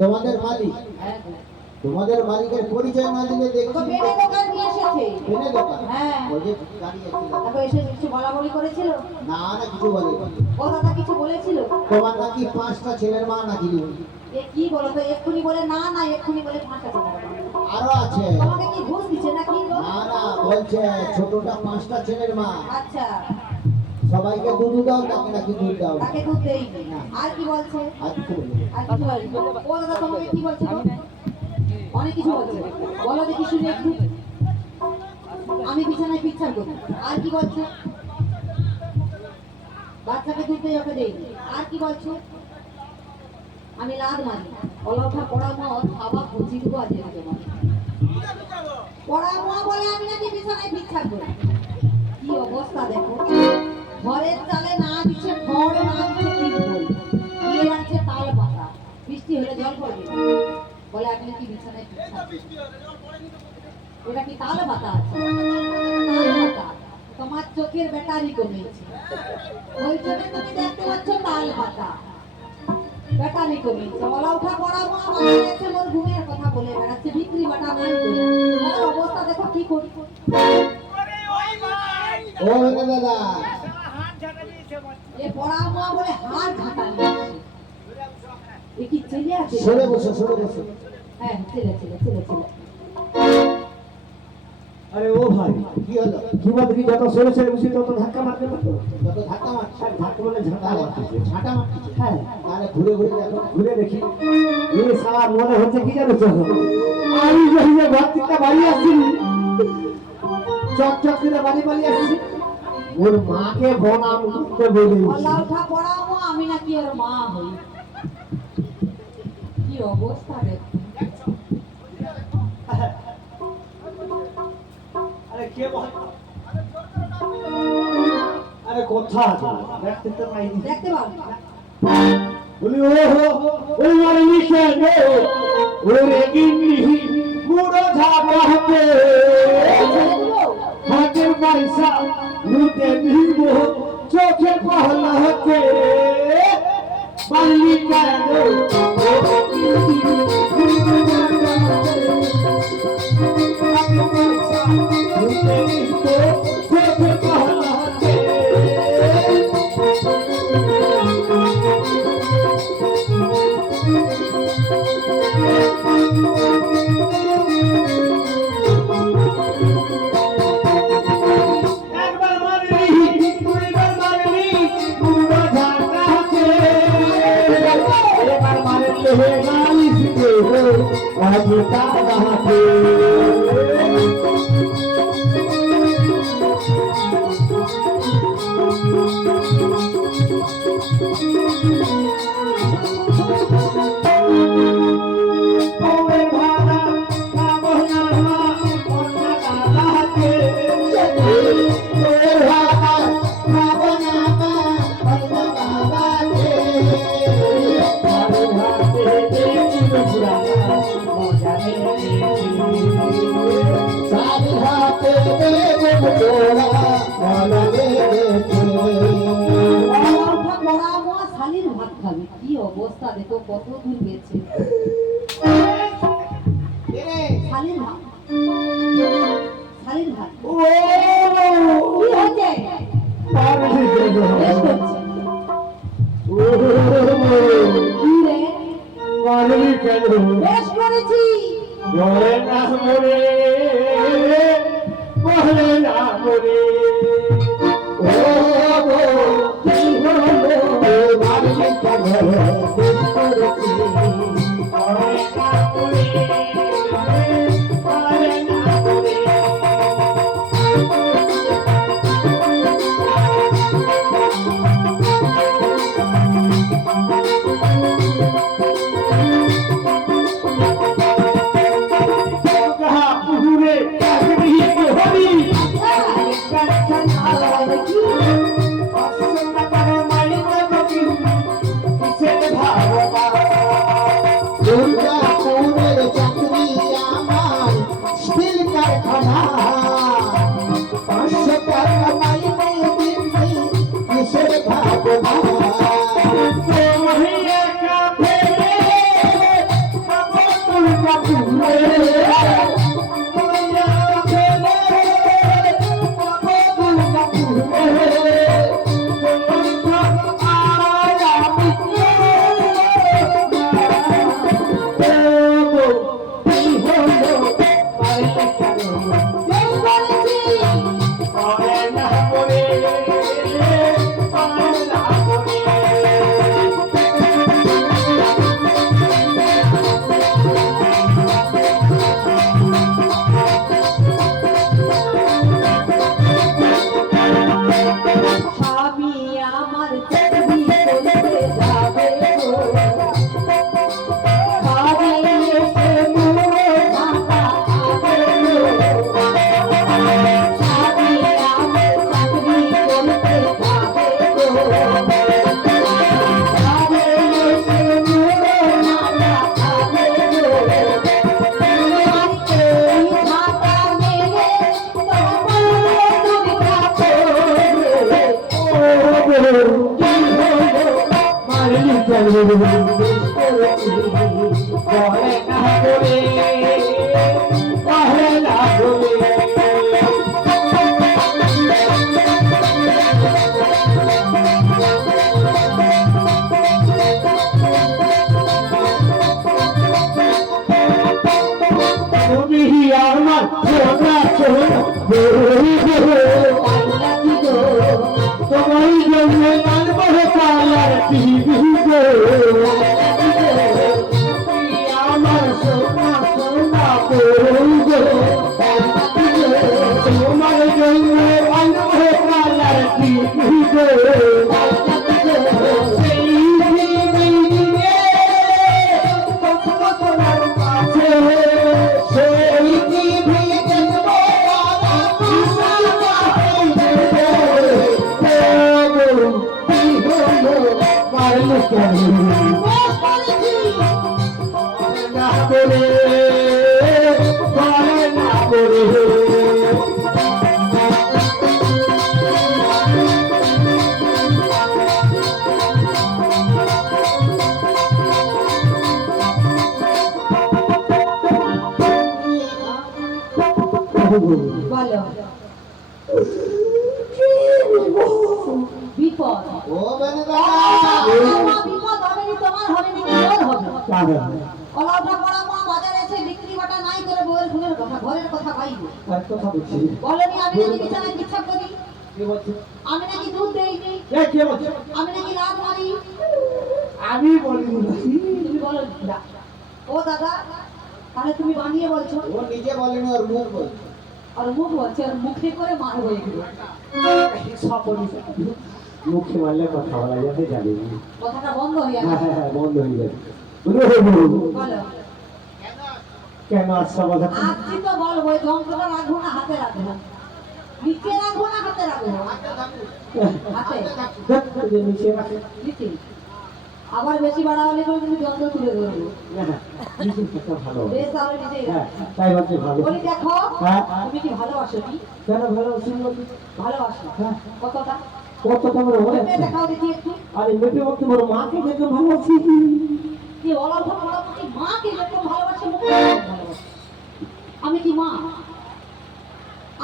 তোমাদের মালিক? তোমাদের মালিকের পরিচয় না দিলে দেখছি বেনে দোকান নিয়ে এসেছে। বেনে দোকান? হ্যাঁ। ওই যে দাঁড়িয়ে ছিল। তারপর এসে কিছু বলাবলি করেছিল? না না, কিছু বলেনি। ও দাদা কিছু বলেছিল? তোমার নাকি 5টা ছেলের মা নাকি? এ কি বলো তো, এক্ষুনি বলে না না, এক্ষুনি বলে 5টা ছেলের মা। আরো আছে? তোমাকে কি ঘুষ দিচ্ছে নাকি? না না, বলছে ছোটটা 5টা ছেলের মা। আচ্ছা। সবাইকে দুধ দাও, তাকে নাকি দুধ দাও। তাকে দুধ দেই না। আর কি বলছে? আর কিছু বলে? আর কিছু বলছে? ও দাদা তোমাকে কি বলছে? অনেক কিছু বলছে, বলো দেখি শুনে একটু। আমি বিছানায় পিচ্ছার করি। আর কি বলছে? বাচ্চাকে দুধ দেই, ওকে দেই। আর কি বলছে? আমি লাদ মারি, অলৌঠা পড়া মত খাবার বুঝি দেবো আজ তোমার পড়া মা বলে আমি নাকি বিছানায় পিচ্ছার করি। কি অবস্থা দেখো, ঘরের চালে না দিচ্ছে খড়, না দিচ্ছে তিরপল, দিয়ে রাখছে তাল পাতা। বৃষ্টি হলে জল পড়বে, বলে আমি নাকি বিছানায় পিচ্ছার করি। এটা কি তাল পাতা আছে? তাল পাতা তোমার চোখের ব্যাটারি কমেছে, ওই জন্য তুমি দেখতে পাচ্ছ তাল পাতা। ব্যাটারি কমেছে, বলা উঠা পড়া মা বানিয়েছে মোর ঘুমের কথা বলে বেড়াচ্ছে, বিক্রি বাটা নাই করে। আমার অবস্থা দেখো কি করি। ও দাদা, এ পড়া মা বলে হাত ঝাঁটা নিয়েছে। এ কি ছেলে আছে? সরে বসো, সরে বসো। হ্যাঁ, ছেলে ছেলে ছেলে ছেলে। আরে ও ভাই, কি হলো? কি বলতে কি যত সরে সরে বসে তত ধাক্কা মারতে পারতো? যত ধাক্কা মারছে? ধাক্কা মানে ঝাঁটা মারতেছে। ঝাঁটা মারছে? হ্যাঁ, তাহলে ঘুরে ঘুরে দেখো। ঘুরে দেখি। এই সারা মনে হচ্ছে কি জানো তো, আমি যখন ঘর থেকে বাড়ি আসছি, চক চক করে বাড়ি বাড়ি আসছি, ওর মাকে বনাম করতে বলি। আল্লাহ উঠা পড়া মা আমি নাকি ওর মা হই। কি অবস্থা দেখো। আরে কে বল? আরে কোথা আছে? দেখতে তো পাইনি। দেখতে পাও? বলি ও ওই মানে নিশান ওরে গিন্নি মুড়ো ঝাড়া হাতে হাতের পয়সা লুটে নিব চোখে পহলা হতে বালি কেন লুটে নিব চোখে পহলা হতে সাধুতা রাখে শালির ভাত খাবে কি অবস্থা দেখো কত দূর গেছে শালির ভাত শালির ভাত কি হয়েছে বেশ করছে কি রে বেশ করেছি দুর্গাপুরের চাকরি আমার স্টিল কারখানা 500 টাকা মাইনে দিল্লি কিসের ভাবনা তোমার জন্য মানব কালার আমার সোনা সোনা করবো তোমার জন্য মানব কালার বলো বিপদ ও বেনদা আমার বিপদ হবে না তোমার হবে না কি ওর হবে অলৌটা পড়া মা বাজারে এসে বিক্রি বাটা নাই করে বউয়ের ফুলের কথা ঘরের কথা পাইবো আর কথা বলছি বলনি আমি নাকি বিছানায় বিছাপ করি কে বলছে আমি নাকি দুধ দেই নেই কে বলছে আমি নাকি লাভ মারি আমি বলি তুমি বলো না ও দাদা তাহলে তুমি বানিয়ে বলছো ও নিজে বলেনি, ওর মুখ বলছে। আর মুখ বলছে আর মুখে করে মারবো এগুলো সব বলিস। মুখে মারলে কথা বলা যাবে জানি না। কথাটা বন্ধ হয়ে হ্যাঁ গেল হ্যাঁ বন্ধ হয়ে যাবে। বলো কেন আসছো বলো? আজকে তো বলবো ওই যন্ত্রটা রাখবো না হাতে রাখবো নিচে রাখবো না হাতে রাখবো হাতে নিচে রাখে। নিচে আবার বেশি বাড়া হলে তো তুমি যন্ত্র তুলে ধরবো নিচে থাকা ভালো। বেশ তাহলে নিচেই হ্যাঁ রাখো। তাই ভাবছি ভালো। বলি দেখো হ্যাঁ তুমি কি ভালোবাসো কি কেন ভালো শুনলো? ভালোবাসো হ্যাঁ কতটা কত তোমার মনে মেপে দেখাও দেখি একটু আরে মেপে বলতে বড় মাকে দেখে ভালোবাসি। কি অলৌকিক অলৌকিক মাকে যেরকম ভালোবাসে মুখে সেরকম ভালোবাসে আমি কি মা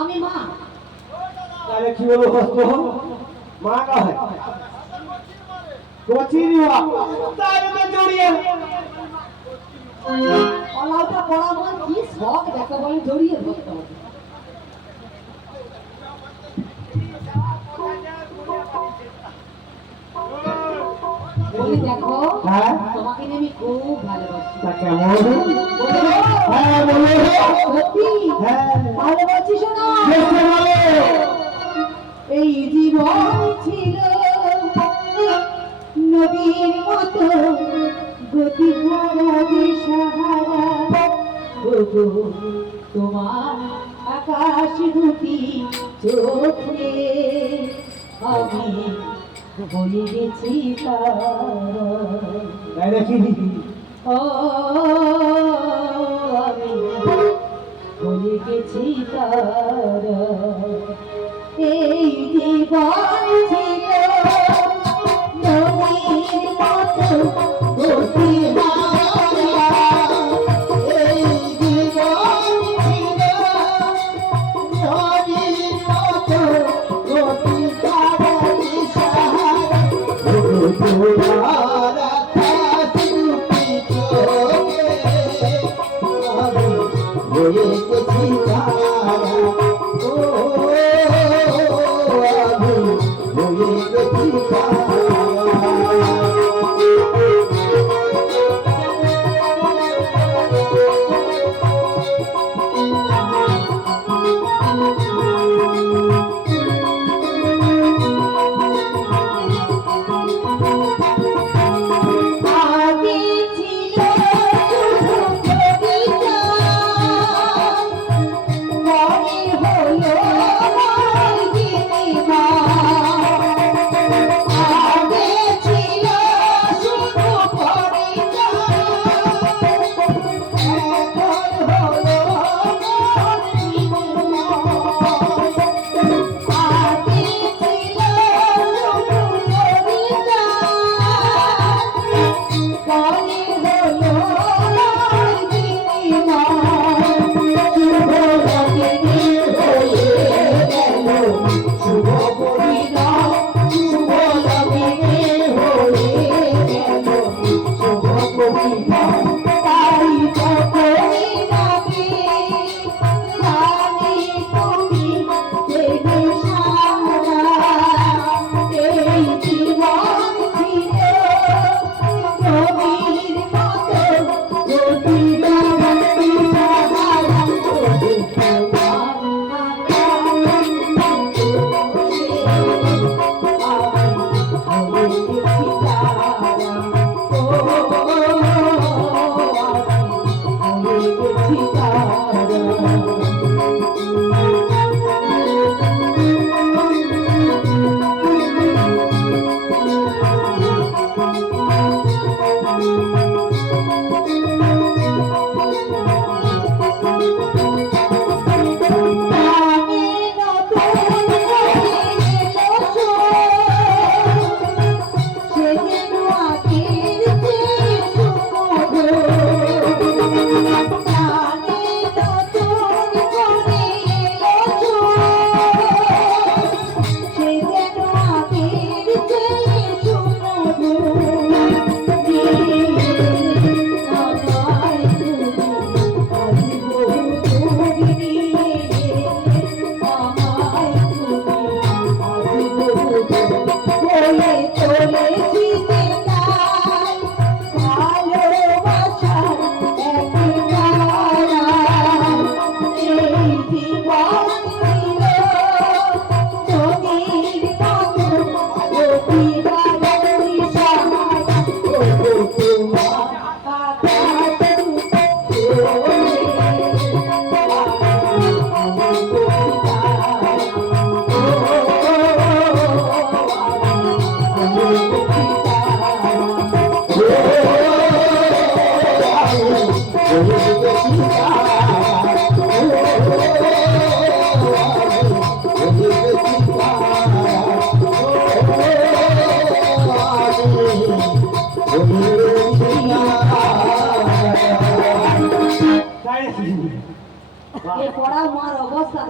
আমি মা তাহলে কি বলবো বলতো? মা কা হয় কোচিরিয়া তাহলে তো জড়িয়ে অলৌটা পড়া মন কি শখ দেখো বলে জড়িয়ে ধরতে হবে বলি দেখো হ্যাঁ তোমাকে নিয়ে আমি খুব ভালোবাসি তা কেমন? বলো, হ্যাঁ বলো। সত্যি হ্যাঁ ভালোবাসি শোনো দেখতে বলো। এই জীবন ছিল নদীর মতো গতি হারা দিশাহারা ওগো তোমার আকাশ দুটি চোখে আমি বয়ে গেছি তারা তাই নাকি? ও আমি বয়ে গেছি তারা এই জীবন ছিল নদীর মতো গতি হারা এই জীবন ছিল নদীর মতো গতি হারা দিশাহারা। তোমার আকাশ দুটি চোখে আমি হয়ে গেছি তারা। ও আমি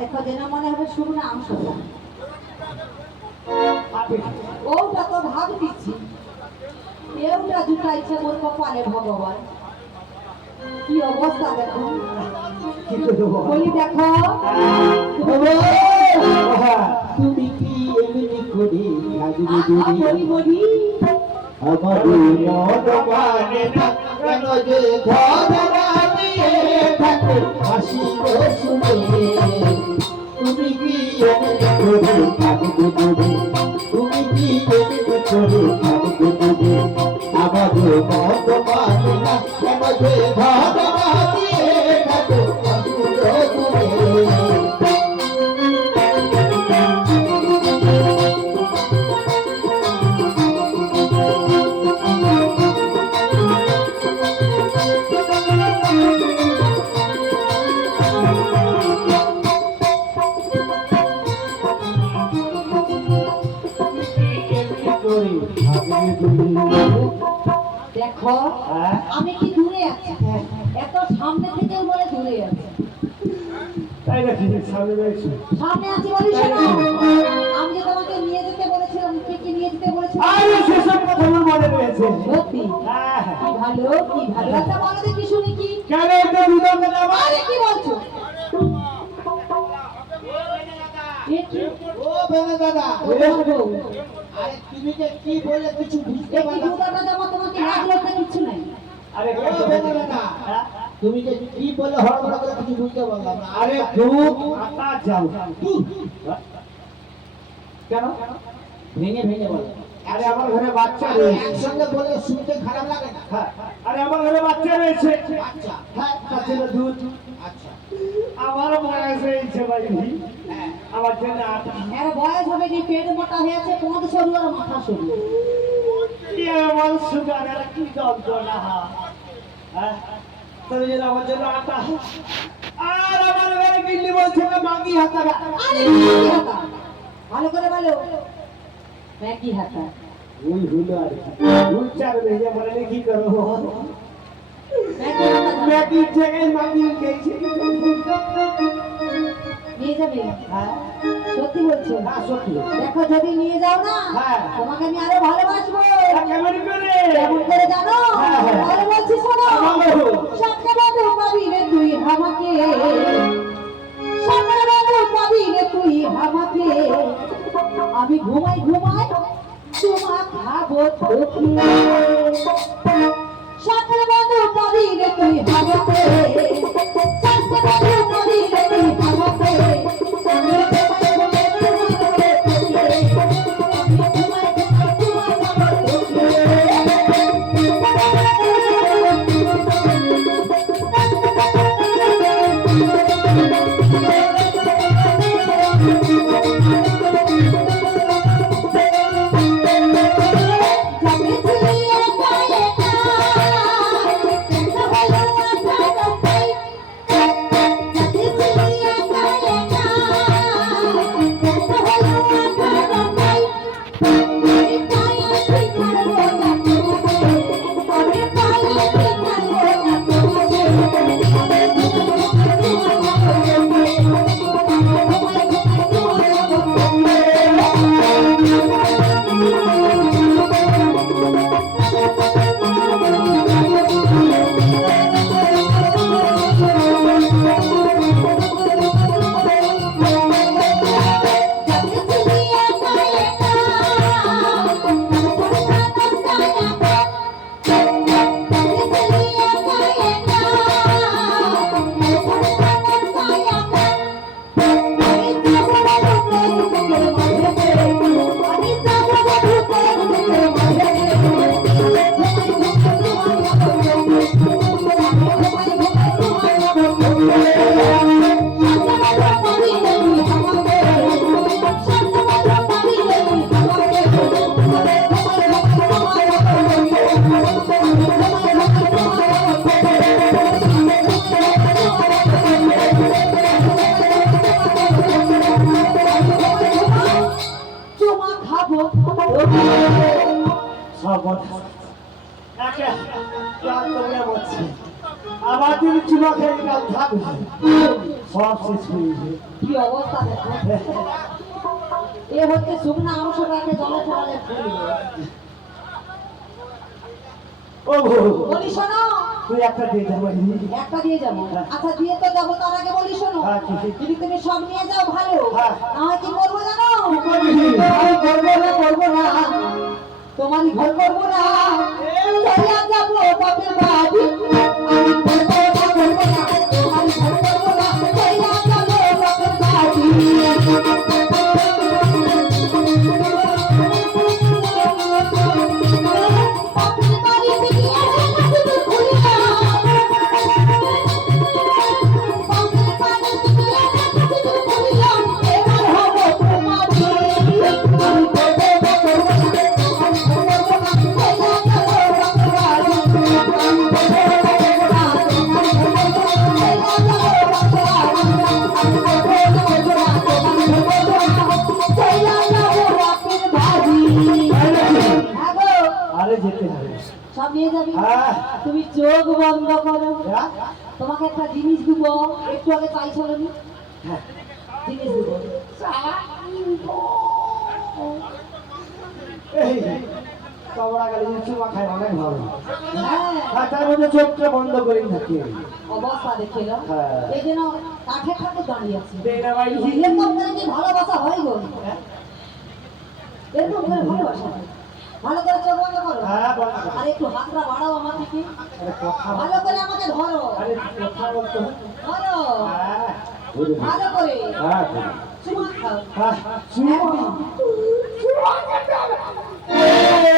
দেখো যেন মনে হবে শুকনো আম সোজা ওটা তো ভাগ দিচ্ছি এওটা জুটাইছে মোর কপালে ভগবান কি অবস্থা দেখো বলি দেখো তুমি কি এমনি করে থাকবে যদি বলি বলি আমাদের মন মানে না কেন যে ধরা দিয়ে থাকে হাসি শুনে তুমি কি এমনি করে থাকবে যদি তুমি কি এমনি করে থাকবে যদি আমাদের মন মানে না কেন যে ধরা দিয়ে থাকে হাসি শুনে দেখো আমি কি দূরে আছি এত সামনে থেকে বলে দূরে আছি তাই নাকি সামনে রয়েছে সামনে আছি বলি শোনো আমি যে তোমাকে নিয়ে যেতে বলেছিলাম কে কি নিয়ে যেতে বলেছিলাম আরে সেসব কথা আমার মনে রয়েছে সত্যি হ্যাঁ কি ভালো একটা বলো দেখি শুনি কি কেন এটা দুদম না আরে কি বলছো এ কি ও বেনা দাদা ও বলবো আরে তুমি যে কি বলে কিছু বুঝতে এই পারলাম না। দুটাটা যেমন তোমাকে লাজ লজ্জা কিছু নাই আরে ও বেনা দাদা তুমি যে কি বলে হড়বড় করে কিছু বুঝতে পারলাম না। আরে দুধ আটা যাও কেন ভেঙে ভেঙে বলো আরে আমার ঘরে বাচ্চা আরে রয়েছে একসঙ্গে বলে শুনতে খারাপ লাগে না। হ্যাঁ আরে আমার ঘরে বাচ্চা রয়েছে আচ্ছা হ্যাঁ তার জন্য দুধ আচ্ছা আমার বয়স হয়েছে ভাই হ্যাঁ আমার জন্য আটা এর বয়স হবে যে পেট মোটা হয়েছে পদ সরু আর মাথা সরু কি আমার সুগার আর কি যন্ত্রণা হ্যাঁ তবে যেন আমার জন্য আটা আর আমার ঘরে গিন্নি বলছে না মাগি হাতারা আরে ম্যাগি হাতা ভালো করে বলো ম্যাগি হাতা ওই হলো আর কি ভুল চার ভেজে বলে কি করো ম্যাগি হাতা ম্যাগির জায়গায় মাগি গেছে নিয়ে যাবে হ্যাঁ সত্যি বলছো না সত্যি দেখো যদি নিয়ে যাও না হ্যাঁ। তোমাকে আমি আরো ভালোবাসবো কেমন করে কেমন করে জানো হ্যাঁ, হ্যাঁ। ভালো বলছি শোনো বলো। সবকে বাবু পাবি রে তুই আমাকে সবকে বাবু পাবি রে তুই আমাকে আমি ঘুমাই ঘুমাই তোমা খাবো তোকে সবকে বাবু পাবি রে তুই আমাকে সবকে বাবু পাবি রে তুই আমাকে আমি ঘুমাই ঘুমাই তোমা খাবো তোকে আমি ঘুমাই ঘুমাই তোমা খাবো তোকে সব একে ক্লান্ত হয়ে বলছি আবার যদি চুমা খেয়ে কাল থাকবে সব শেষ হয়ে যাবে। কি অবস্থা দেখো এ হচ্ছে শুকনা অংশ রাখে জলে ফেলালে ফুলবে ও গো, বলি শোনো তুই একটা দিয়ে যাবো একটা দিয়ে যাবো আচ্ছা দিয়ে তো যাবো তার আগে বলি শোনো হ্যাঁ, ঠিক আছে। যদি তুমি সব নিয়ে যাও ভালো হ্যাঁ। না হয় কি করবো জানো করবি? আমি করবো না তোমারই ঘর করবো না চলে যাবো বাপের বাড়ি আমি করবো না তোমারই ঘর করবো না চলে যাবো বাপের বাড়ি বাপের বাড়িতে গিয়ে শুধু ঘুরিয়া বাপের বাড়িতে গিয়ে শুধু ঘুরিয়া এবার হবো তোমারই আমি করবো না আরে যেতে হবে। সব নিয়ে যাবি হ্যাঁ। তুমি চোখ বন্ধ করো হ্যাঁ? তোমাকে একটা জিনিস দিব একটু আগে চাইছিল নি হ্যাঁ। জিনিস দিব এই কবরা গেলে যে চুমা খায় অনেক ভালো। হ্যাঁ আর তার মধ্যে চোখটা বন্ধ করে থাকে। অবস্থা দেখে নাও হ্যাঁ। এই যেন কাঠে ঠাকুর দাঁড়িয়ে আছে দেনা ভাই। এরকম করে কি ভালোবাসা হয় গো এরকম করে ভালোবাসা হয়। ভালো করে চোখ বন্ধ করো হ্যাঁ, বন্ধ করো। আর একটু হাতটা বাড়াও আমার দিকে আরে কথা বল। ভালো করে আমাকে ধরো আরে কথা বলতো। ধরো হ্যাঁ। ভালো করে হ্যাঁ। চুমা খাও হ্যাঁ। চুমা।